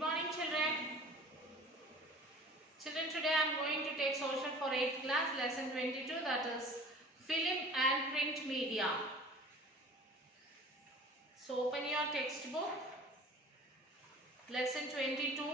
morning, children. Children, today I am going to take social for 8th class, lesson 22, that is film and print media. So open your textbook, lesson 22.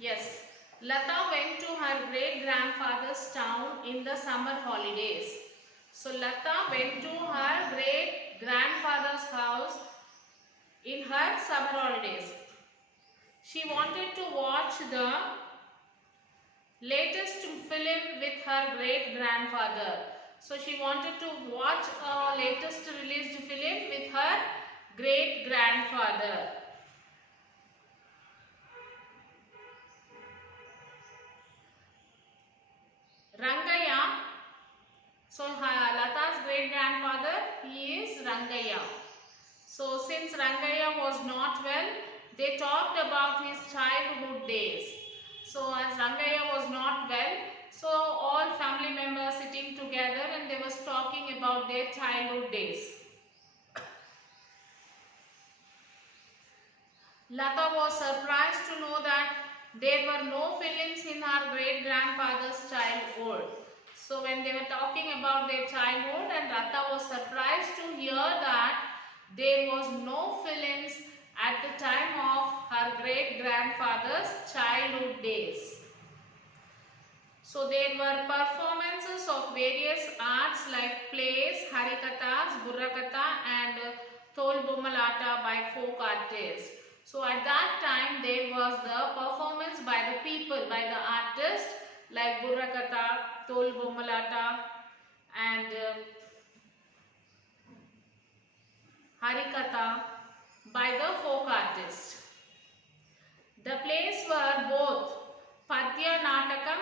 Yes, Lata went to her great-grandfather's town in the summer holidays. So Lata went to her great-grandfather's house in her summer holidays. She wanted to watch the latest film with her great-grandfather. So she wanted to watch a latest released film with her great-grandfather. Rangaya, so Lata's great-grandfather, he is Rangaya. So since Rangaya was not well, they talked about his childhood days. So as Rangaya was not well, so all family members sitting together and they was talking about their childhood days. Lata was surprised to know that there were no films in her great-grandfather's childhood. So when they were talking about their childhood, and Lata was surprised to hear that there was no films at the time of her great-grandfather's childhood days. So there were performances of various arts like plays, harikathas, burrakatha and tolbommalata by folk artists. So at that time there was the performance by the people, by the artists like burrakatha, tolbommalata and harikatha by the folk artists. The plays were both Padya Natakam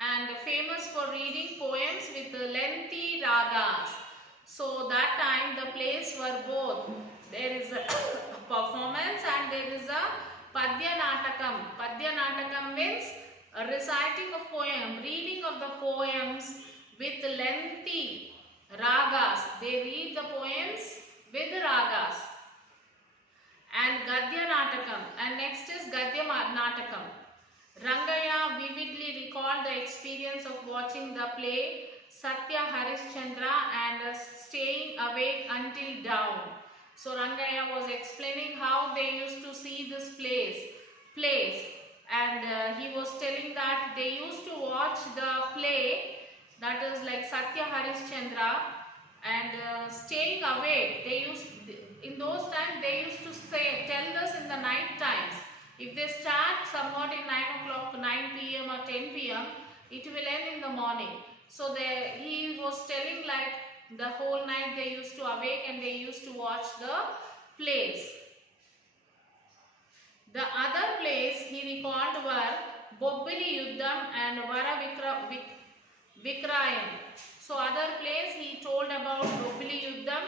and famous for reading poems with lengthy ragas. So that time the plays were both, there is a performance and there is a Padya Natakam. Padya Natakam means a reciting of poem, reading of the poems with lengthy ragas. They read the poems with ragas. And Gadya Natakam, and next is Gadya Natakam. Rangaya vividly recalled the experience of watching the play Satya Harishchandra and staying awake until dawn. So Rangaya was explaining how they used to see this plays and he was telling that they used to watch the play, that is like Satya Harishchandra, and staying awake. They used, in those times they used to tell us in the night times. If they start somewhat in 9 o'clock, 9 p.m. or 10 p.m., it will end in the morning. So he was telling like the whole night they used to awake and they used to watch the plays. The other plays he recalled were Bobbili Yuddham and Vara Vikrayam. So other plays he told about Bobbili Yuddham,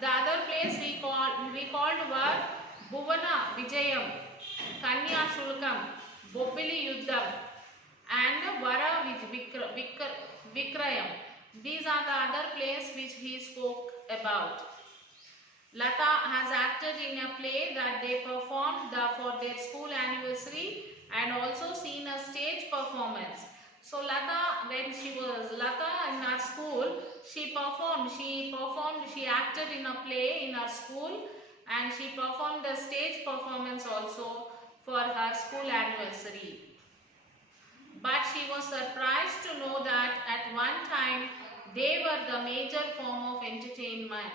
the other plays he recalled were Bhuvana Vijayam, Kanya Shulkam, Bobbili Yuddham and Vara Vikrayam. These are the other plays which he spoke about. Lata has acted in a play that they performed for their school anniversary and also seen a stage performance. So Lata, when she was in our school, she acted in a play in our school and she performed a stage performance also for her school anniversary. But she was surprised to know that at one time they were the major form of entertainment.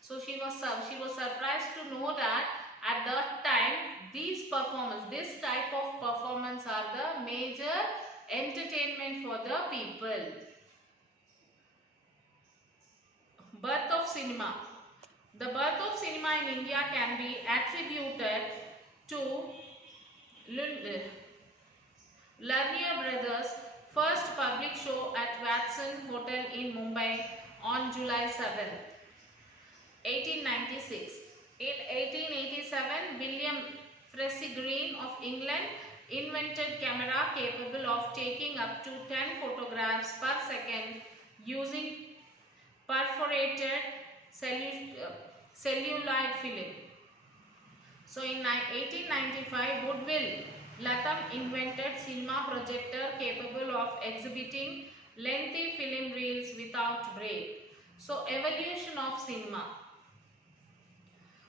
So she was surprised to know that at that time this type of performance are the major entertainment for the people. Birth of cinema. The birth of cinema in India can be attributed to Lumiere Brothers' first public show at Watson Hotel in Mumbai on July 7th. 1896. In 1887, William Fressy Green of England invented camera capable of taking up to 10 photographs per second using perforated celluloid film. So in 1895, Woodville Latham invented cinema projector capable of exhibiting lengthy film reels without break. So evolution of cinema.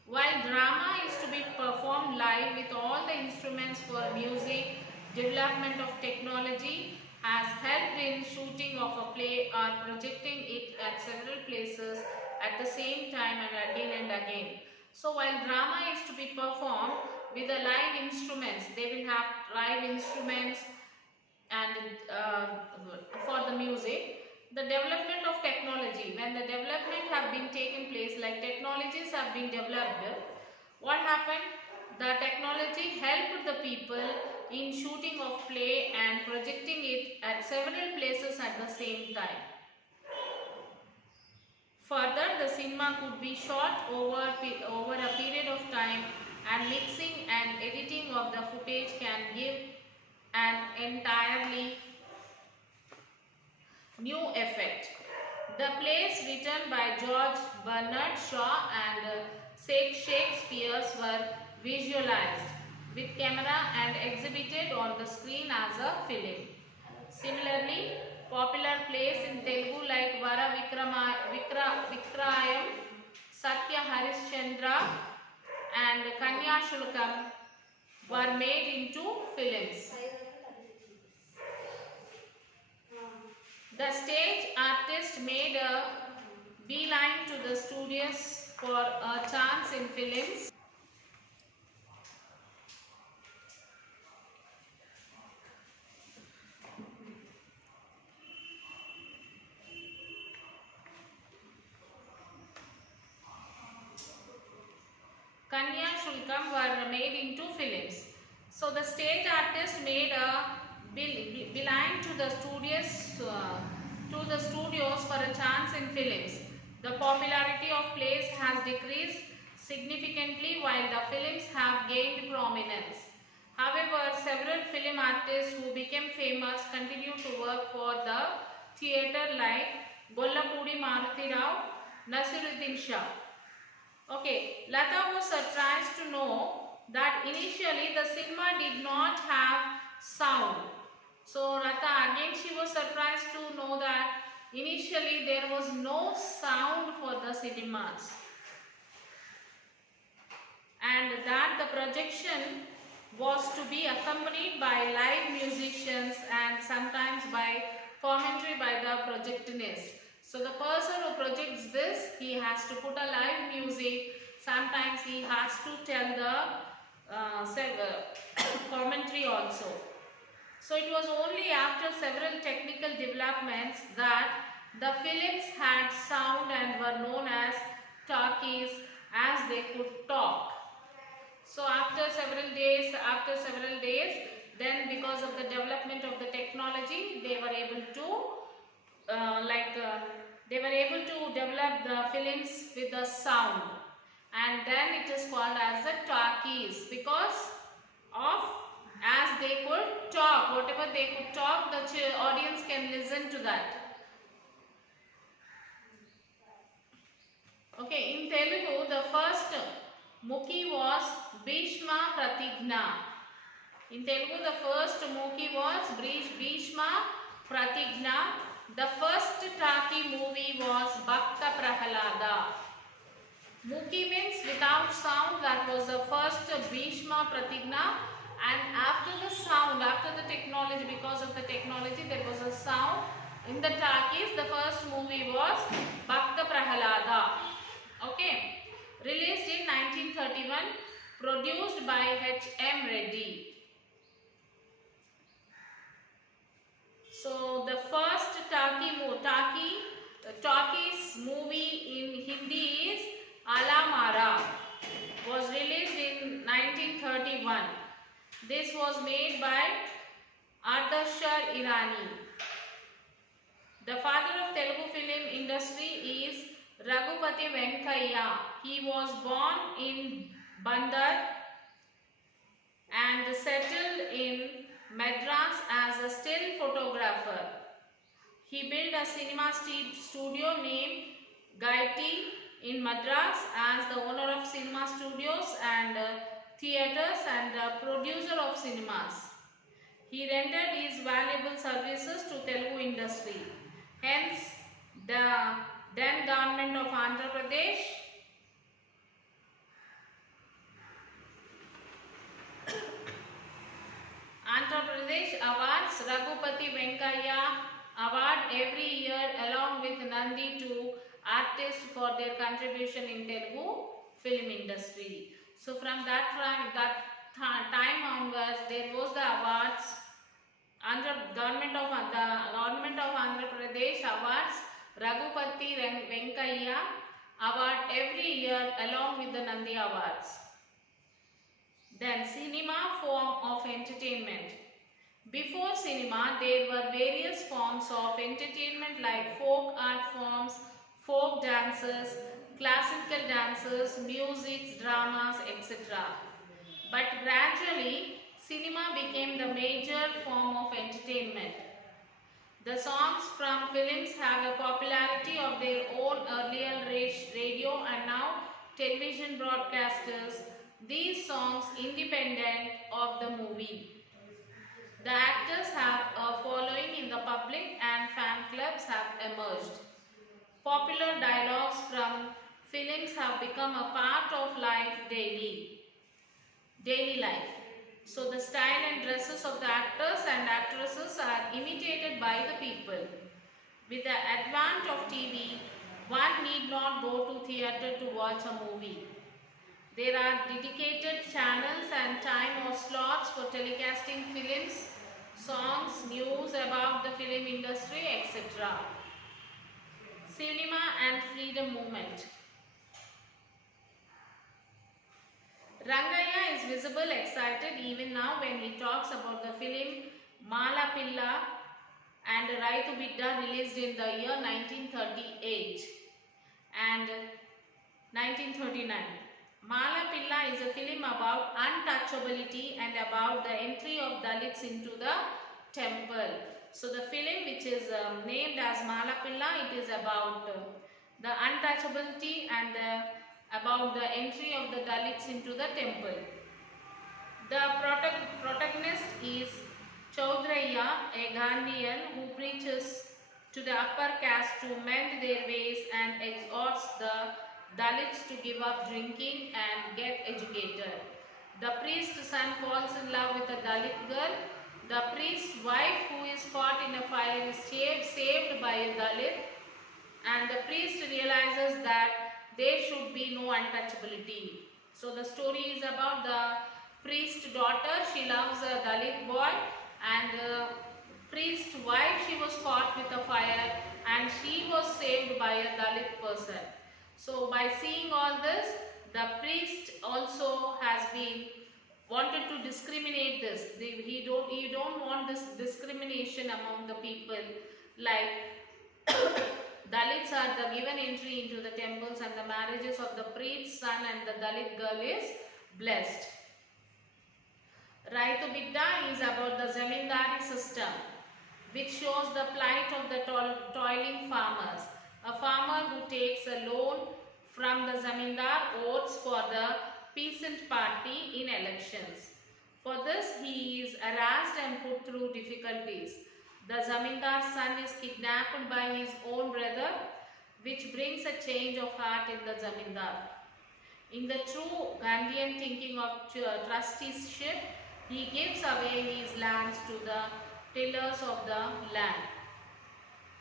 While drama is to be performed live with all the instruments for music, development of technology has helped in shooting of a play or projecting it at several places at the same time and again and again. So while drama is to be performed with the live instruments, they will have live instruments and for the music. The development of technology, when the development have been taken place, like technologies have been developed, what happened? The technology helped the people in shooting of play and projecting it at several places at the same time. Further, the cinema could be shot over a period of time, and mixing and editing of the footage can give an entirely new effect. The plays written by George Bernard Shaw and Shakespeare were visualized with camera and exhibited on the screen as a film. Similarly, popular plays in Telugu like Vara Vikrayam, Satya Harishchandra and Kanya Shulkam were made into films. The stage artist made a beeline to the studios for a chance in films. Kanya Shulkam were made into films. So the stage artist made a beeline to the studios for a chance in films. The popularity of plays has decreased significantly while the films have gained prominence. However, several film artists who became famous continue to work for the theatre like Gollapudi Maruti Rao, Nasiruddin Shah. Okay, Lata was surprised to know that initially the cinema did not have sound. So Lata again she was surprised to know that initially there was no sound for the cinemas, and that the projection was to be accompanied by live musicians and sometimes by commentary by the projectionist. So the person who projects this, he has to put a live music, sometimes he has to tell the commentary also. So it was only after several technical developments that the films had sound and were known as talkies, as they could talk. So after several days, then because of the development of the technology, they were able to develop the films with the sound, and then it is called as the talkies because of as they could talk, whatever they could talk, the audience can listen to that. Okay, in Telugu, the first Muki was Bhishma Pratigna. In Telugu, the first Muki was Bhishma Pratigna. The first talkie movie was Bhakta Prahalada. Muki means without sound, that was the first Bhishma Pratigna, and after the sound, after the technology, because of the technology there was a sound in the talkies. The first movie was Bhakta Prahalada. Okay, released in 1931, produced by H.M. Reddy. So the first talkies movie in Hindi is Ala Mara, was released in 1931. This was made by Ardashar Irani. The father of Telugu film industry is Raghupati Venkayya. He was born in Bandar and settled in Madras as a still photographer. He built a cinema studio named Gaiety in Madras as the owner of cinema studios and theatres and producer of cinemas. He rendered his valuable services to Telugu industry. Hence, the then government of Andhra Pradesh awards Raghupati Venkayya award every year along with Nandi to artists for their contribution in Telugu film industry. So from that time onwards, there was the awards. Government of Andhra Pradesh awards Raghupati Venkayya award every year along with the Nandi awards. Then cinema form of entertainment. Before cinema, there were various forms of entertainment like folk art forms, folk dances, classical dances, music, dramas, etc. But gradually, cinema became the major form of entertainment. The songs from films have a popularity of their own earlier radio and now television broadcasters. These songs independent of the movie. The actors have a following in the public and fan clubs have emerged. Popular dialogues from films have become a part of daily life. So the style and dresses of the actors and actresses are imitated by the people. With the advent of TV, one need not go to theatre to watch a movie. There are dedicated channels and time or slots for telecasting films, songs, news about the film industry, etc. Cinema and freedom movement. Rangayya is visible excited even now when he talks about the film Mala Pilla and Raitu Bidda released in the year 1938 and 1939. Mala Pilla is a film about untouchability and about the entry of Dalits into the temple. So the film which is named as Mala Pilla, it is about the untouchability and about the entry of the Dalits into the temple. The protagonist is Chaudhraya, a Gandhian who preaches to the upper caste to mend their ways and exhorts the Dalits to give up drinking and get educated. The priest's son falls in love with a Dalit girl. The priest's wife, who is caught in a fire, is saved by a Dalit, and the priest realizes that there should be no untouchability. So the story is about the priest's daughter. She loves a Dalit boy, and the priest's wife, she was caught with a fire and she was saved by a Dalit person. So by seeing all this, the priest also has been wanted to discriminate this. He don't want this discrimination among the people, like Dalits are the given entry into the temples and the marriages of the priest's son and the Dalit girl is blessed. Raitu Bidda is about the zamindari system, which shows the plight of the toiling farmers. A farmer who takes a loan from the zamindar votes for the peasant party in elections. For this, he is harassed and put through difficulties. The zamindar's son is kidnapped by his own brother, which brings a change of heart in the zamindar. In the true Gandhian thinking of trusteeship, he gives away his lands to the tillers of the land.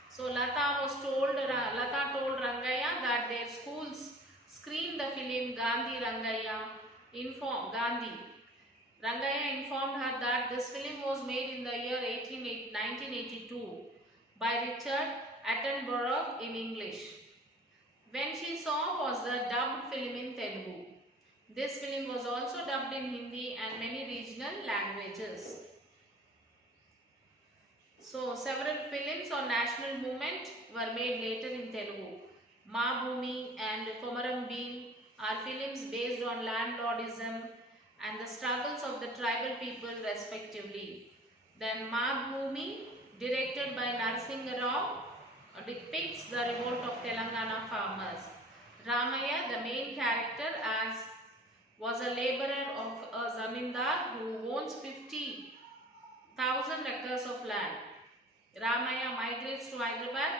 So Lata told Rangayya that their schools screened the film Gandhi Rangayya. Rangayya informed her that this film was made in the year 1982 by Richard Attenborough in English. When she saw was the dubbed film in Telugu. This film was also dubbed in Hindi and many regional languages. So several films on national movement were made later in Telugu. Ma Bhumi and Komaram Bheel are films based on landlordism and the struggles of the tribal people respectively. Then Ma Bhumi, directed by Narasimha Rao, depicts the revolt of Telangana farmers. Ramaya, the main character, as was a laborer of a zamindar who owns 50,000 acres of land. Ramaya migrates to Hyderabad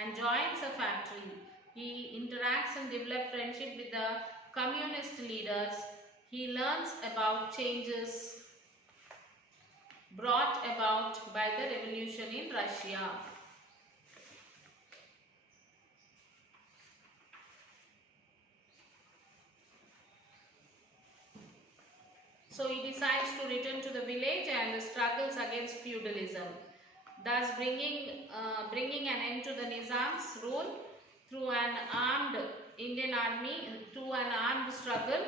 and joins a factory. He interacts and develops friendship with the communist leaders. He learns about changes brought about by the revolution in Russia. So he decides to return to the village and struggles against feudalism, thus bringing an end to the Nizam's rule through an armed Indian army, through an armed struggle.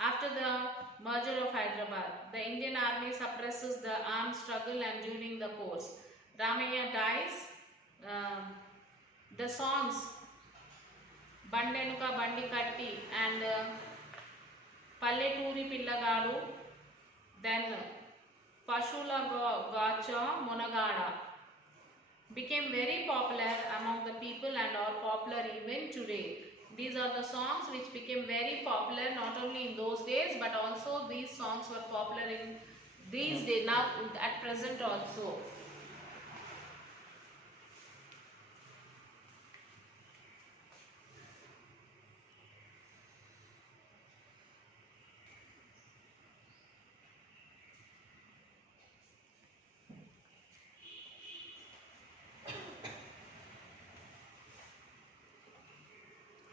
After the merger of Hyderabad, the Indian army suppresses the armed struggle and during the course, Ramaya dies. The songs Bandenuka Bandi Katti and Palleturi Pillagadu, then Pashula Gacha Monagada became very popular among the people and are popular even today. These are the songs which became very popular not only in those days but also these songs were popular in these days, now at present also.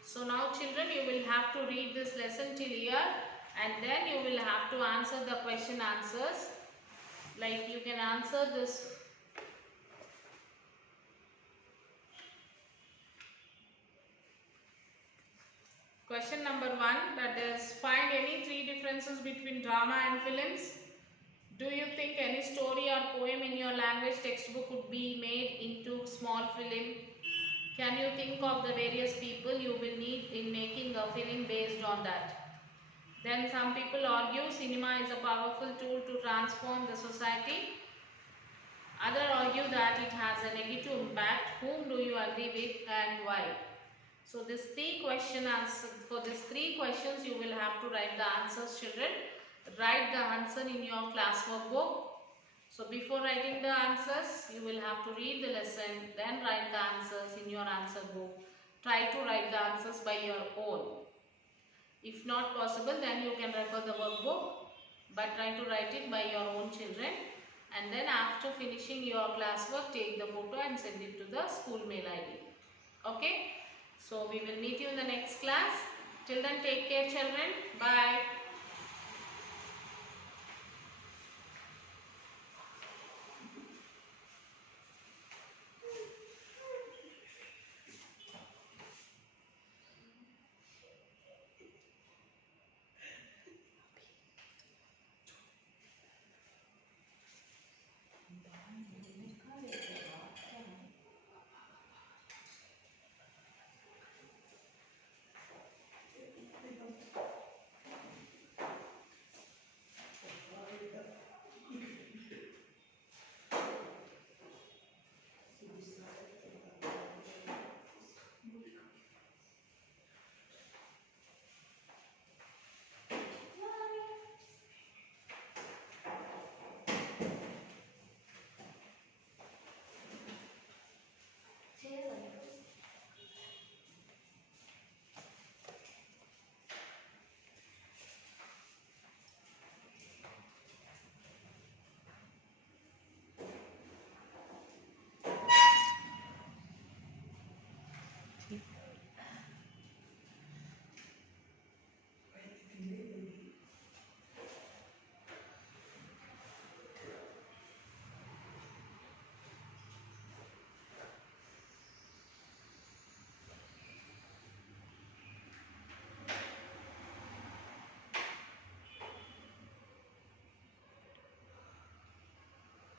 So now children, you will have to read this lesson till here and then you will have to answer the question answers. Like you can answer this. Question number 1, that is, find any 3 differences between drama and films. Do you think any story or poem in your language textbook could be made into small film? Can you think of the various people you will need in making a film based on that? Then some people argue cinema is a powerful tool to transform the society. Others argue that it has a negative impact. Whom do you agree with and why? So for these 3 questions you will have to write the answers, children. Write the answer in your classwork book. So before writing the answers, you will have to read the lesson, then write the answers in your answer book. Try to write the answers by your own. If not possible, then you can refer the workbook, but try to write it by your own, children. And then after finishing your classwork, take the photo and send it to the school mail ID. Okay? So we will meet you in the next class. Till then, take care, children. Bye.